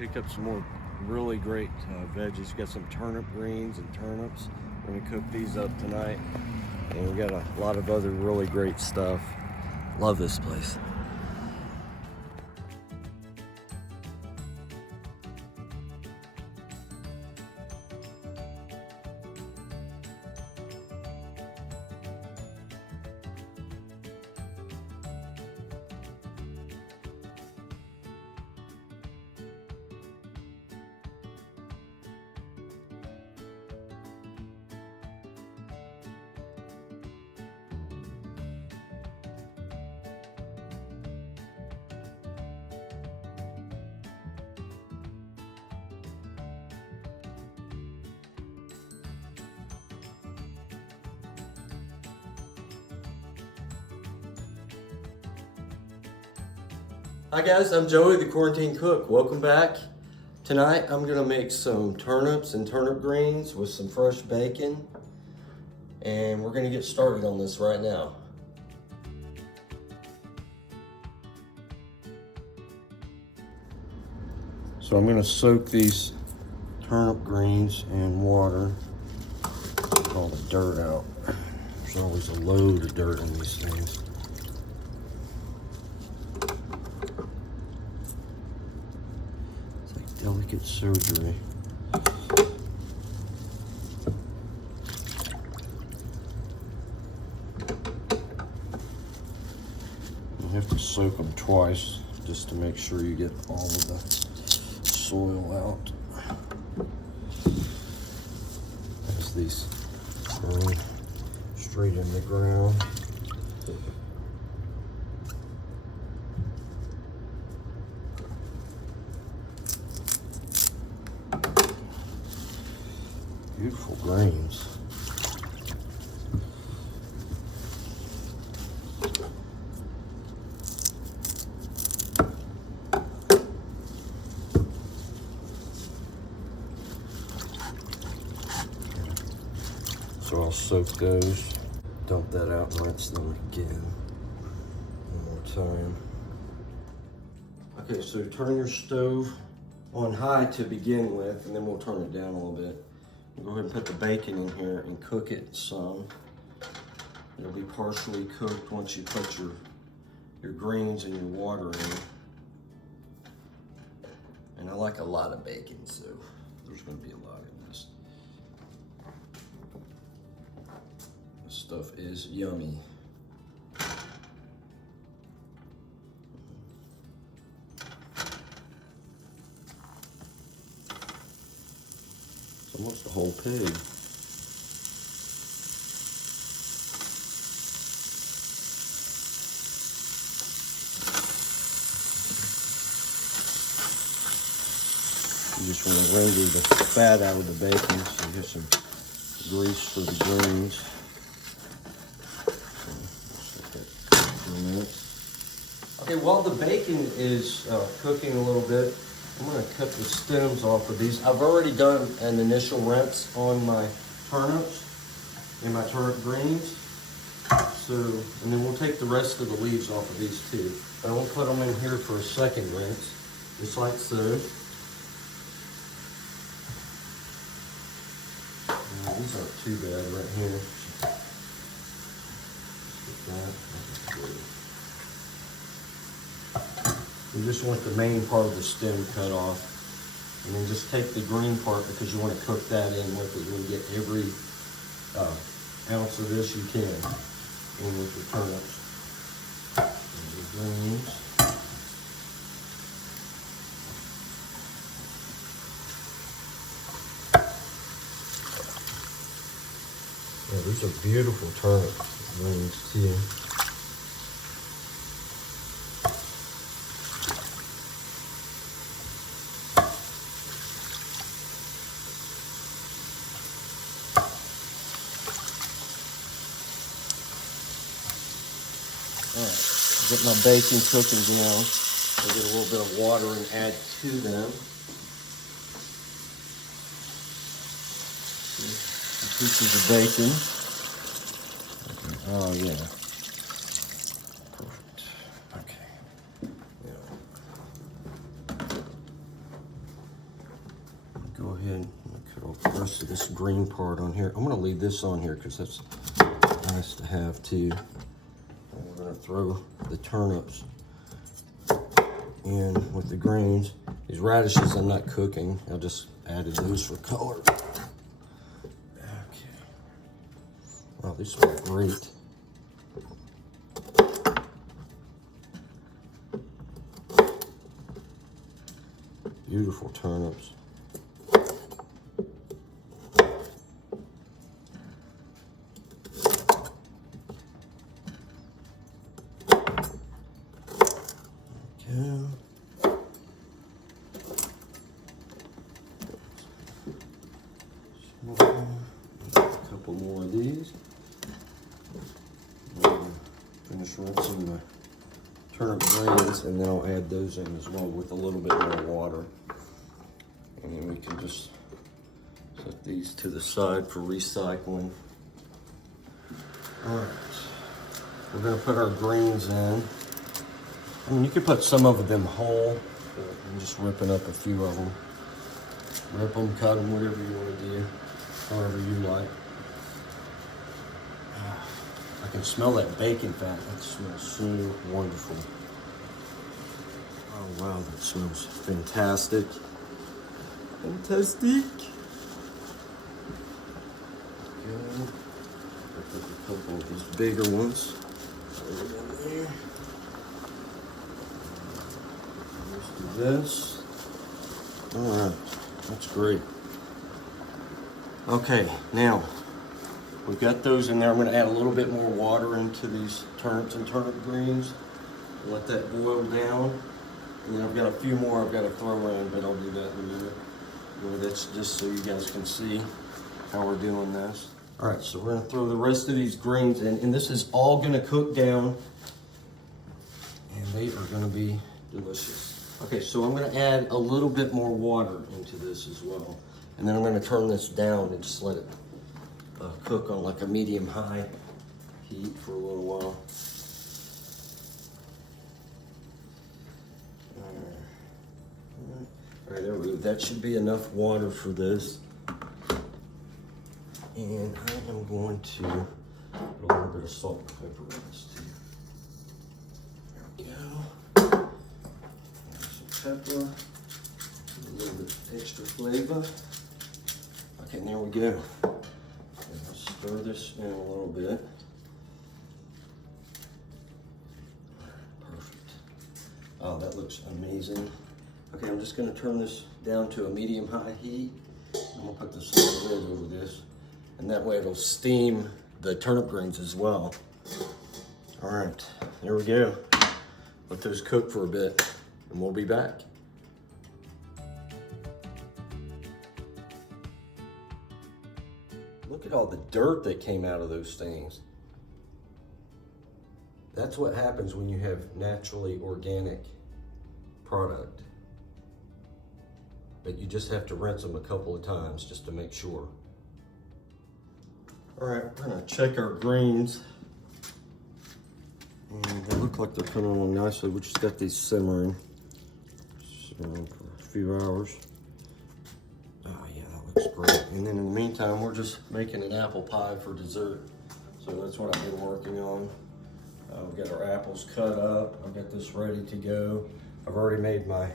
Picked up some more really great veggies. Got some turnip greens and turnips. We're gonna cook these up tonight. And we got a lot of other really great stuff. Love this place. Hi guys, I'm Joey, the Quarantine Cook. Welcome back. Tonight I'm gonna make some turnips and turnip greens with some fresh bacon. And we're gonna get started on this right now. So I'm gonna soak these turnip greens in water. Get all the dirt out. There's always a load of dirt in these things. Delicate surgery. You have to soak them twice just to make sure you get all of the soil out. As these burn straight in the ground. Beautiful greens. So I'll soak those, dump that out and rinse them again one more time. Okay, so turn your stove on high to begin with, and then we'll turn it down a little bit. Go ahead and put the bacon in here and cook it some. It'll be partially cooked once you put your greens and your water in. And I like a lot of bacon, so there's gonna be a lot in this. This stuff is yummy. Almost the whole pig. You just want to wrangle the fat out of the bacon so you get some grease for the greens. Okay, while the bacon is cooking a little bit, I'm gonna cut the stems off of these. I've already done an initial rinse on my turnips and my turnip greens. So, and then we'll take the rest of the leaves off of these too. I won't put them in here for a second rinse, just like so. Now, these aren't too bad right here. You just want the main part of the stem cut off. And then just take the green part because you want to cook that in with it. You want to get every ounce of this you can in with the turnips. And the greens. Yeah, these are beautiful turnip greens too. Get my bacon cooking down. I'll get a little bit of water and add to them. Some pieces of bacon. Oh yeah. Perfect. Okay. Yeah. green part on here. I'm gonna leave this on here because that's nice to have too. And we're gonna throw the turnips in with the greens. These radishes I'm not cooking. I just added those for color. Okay. Wow, these smell great. Beautiful turnips. Okay. A couple more of these. Finish rinsing the turnip greens, and then I'll add those in as well with a little bit more water. And then we can just set these to the side for recycling. All right, we're gonna put our greens in. I mean, you could put some of them whole. I'm just ripping up a few of them. Rip them, cut them, whatever you want to do, however you like. I can smell that bacon fat. That smells so wonderful. Oh wow, that smells fantastic. Fantastic. Good. I'll put a couple of these bigger ones. There. Let's do this. All right, that's great. Okay, now we've got those in there. I'm gonna add a little bit more water into these turnips and turnip greens. Let that boil down. And then I've got a few more I've got to throw in, but I'll do that in a minute. Well, that's just so you guys can see how we're doing this. All right, so we're gonna throw the rest of these greens in, and this is all gonna cook down, and they are gonna be delicious. Okay, so I'm gonna add a little bit more water into this as well. And then I'm gonna turn this down and just let it cook on like a medium-high heat for a little while. All right, there we go. That should be enough water for this. And I am going to put a little bit of salt and pepper on this too. There we go. Some pepper, a little bit of extra flavor. Okay, and there we go. And I'll stir this in a little bit. Perfect. Oh, that looks amazing. Okay, I'm just gonna turn this down to a medium-high heat. I'm gonna put this on the lid over this, and that way it'll steam the turnip greens as well. All right, there we go. Let those cook for a bit, and we'll be back. Look at all the dirt that came out of those things. That's what happens when you have naturally organic product. But you just have to rinse them a couple of times just to make sure. All right, we're gonna check our greens. And they look like they're coming along nicely. We just got these simmering for a few hours. Oh yeah, that looks great. And then in the meantime, we're just making an apple pie for dessert. So that's what I've been working on. We've got our apples cut up. I've got this ready to go. I've already made my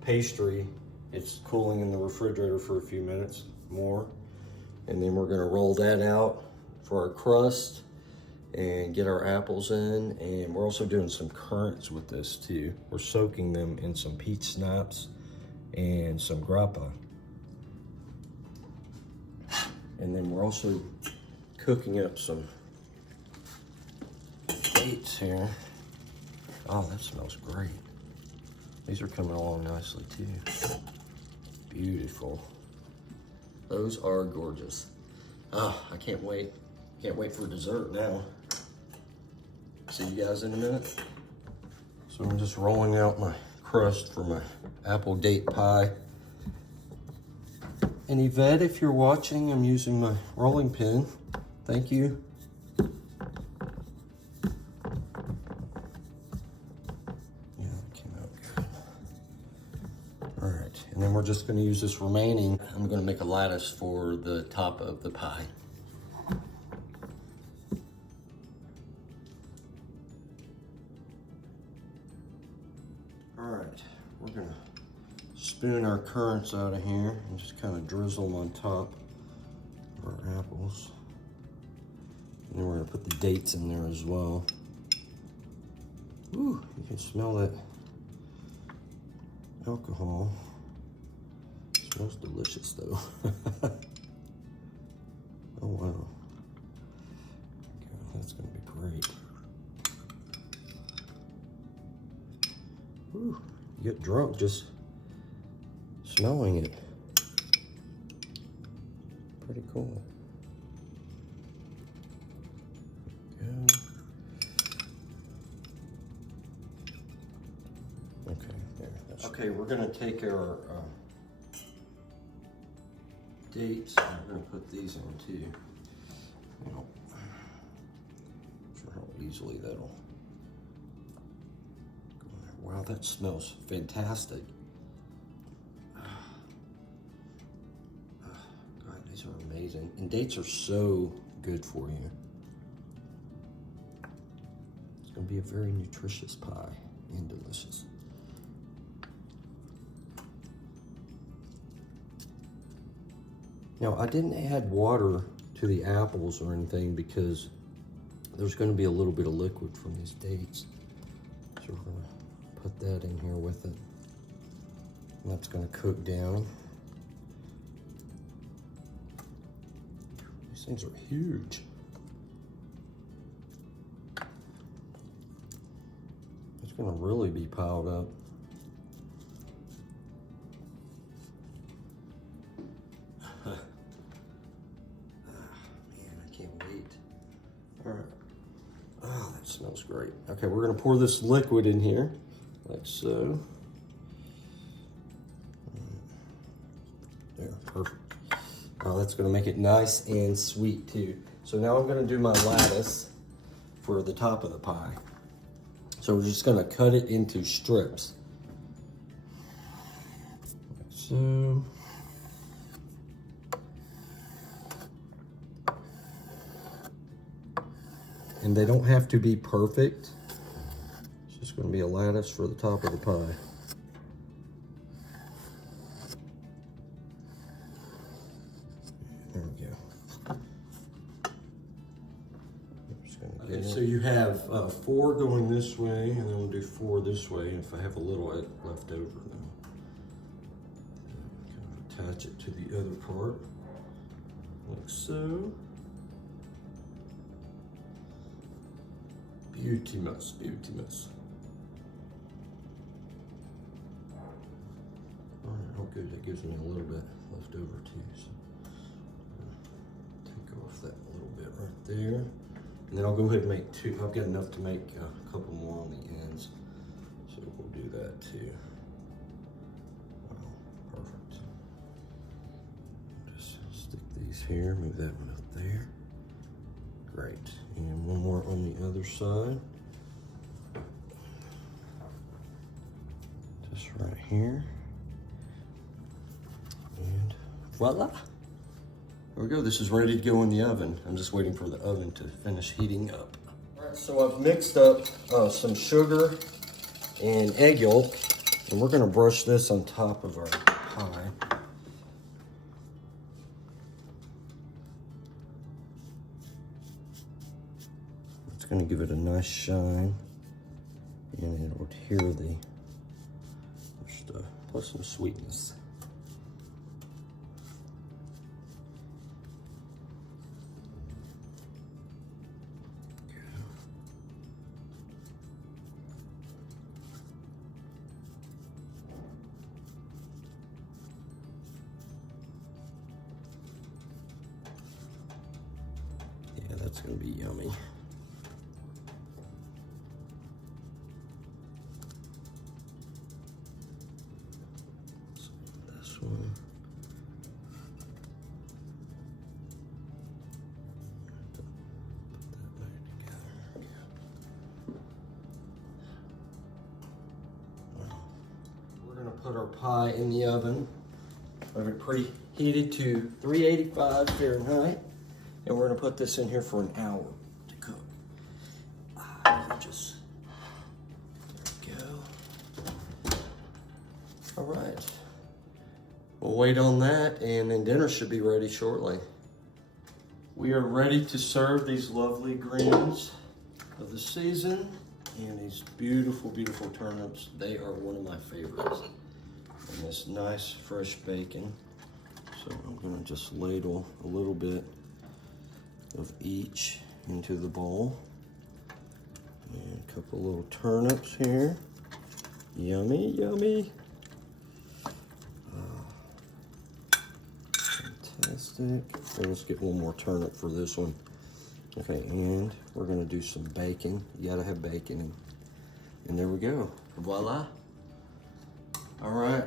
pastry. It's cooling in the refrigerator for a few minutes more. And then we're gonna roll that out for our crust and get our apples in. And we're also doing some currants with this too. We're soaking them in some peach schnapps and some grappa. And then we're also cooking up some dates here. Oh, that smells great. These are coming along nicely too. Beautiful. Those are gorgeous. Oh, I can't wait. Can't wait for dessert now. See you guys in a minute. So I'm just rolling out my crust for my apple date pie. And Yvette, if you're watching, I'm using my rolling pin. Thank you. And then we're just gonna use this remaining. I'm gonna make a lattice for the top of the pie. All right, we're gonna spoon our currants out of here and just kind of drizzle them on top of our apples. And then we're gonna put the dates in there as well. Ooh, you can smell that alcohol. It smells delicious though. Oh wow. God, that's gonna be great. Ooh, you get drunk just smelling it. Pretty cool. Good. Okay, there. Okay, we're gonna take our dates. We're gonna put these on too. You know, not sure how easily that'll. Wow, that smells fantastic. God, these are amazing. And dates are so good for you. It's gonna be a very nutritious pie and delicious. Now, I didn't add water to the apples or anything because there's gonna be a little bit of liquid from these dates. So we're gonna put that in here with it. And that's gonna cook down. These things are huge. It's gonna really be piled up. Man, I can't wait. All right. Oh, that smells great. Okay, we're gonna pour this liquid in here, like so. There, perfect. Oh, that's gonna make it nice and sweet too. So now I'm gonna do my lattice for the top of the pie. So we're just gonna cut it into strips. Like so. And they don't have to be perfect. It's just gonna be a lattice for the top of the pie. There we go. Okay, so you have 4 going this way, and then we'll do 4 this way. And if I have a little left over, then kind of attach it to the other part, like so. Beauty-muss, beauty-muss. All right, oh good, that gives me a little bit left over too. So take off that little bit right there. And then I'll go ahead and make 2. I've got enough to make a couple more on the ends. So we'll do that too. Wow, perfect. Just stick these here, move that one up there. Great. And one more on the other side. Just right here. And voila. There we go. This is ready to go in the oven. I'm just waiting for the oven to finish heating up. All right, so I've mixed up some sugar and egg yolk, and we're gonna brush this on top of our pie. It's gonna give it a nice shine, and it'll adhere the stuff, plus some sweetness. Yeah, that's gonna be yummy. This one. Put that back together. We're gonna put our pie in the oven. I have it preheated to 385 Fahrenheit. And we're gonna put this in here for an hour to cook. Just, there we go. All right. We'll wait on that, and then dinner should be ready shortly. We are ready to serve these lovely greens of the season and these beautiful, beautiful turnips. They are one of my favorites. And this nice fresh bacon. So I'm gonna just ladle a little bit of each into the bowl. And a couple little turnips here. Yummy, yummy. Fantastic. And let's get one more turnip for this one. Okay, and we're gonna do some bacon. You gotta have bacon. And there we go. Voila. All right,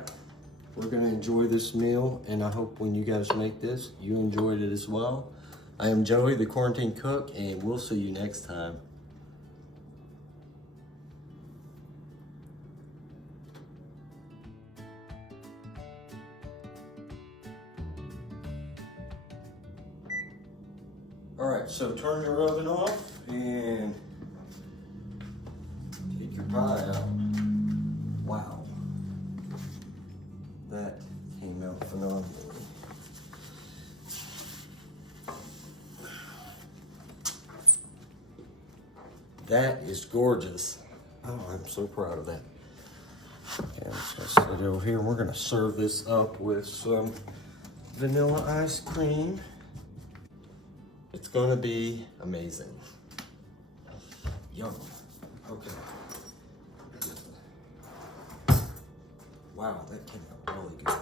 we're gonna enjoy this meal, and I hope when you guys make this, you enjoyed it as well. I am Joey, the Quarantine Cook, and we'll see you next time. All right, so turn your oven off and take your pie out. Wow, that came out phenomenally. That is gorgeous. Oh, I'm so proud of that. Okay, I'm just gonna set it over here, and we're gonna serve this up with some vanilla ice cream. It's gonna be amazing. Yum. Okay. Wow, that came out really good.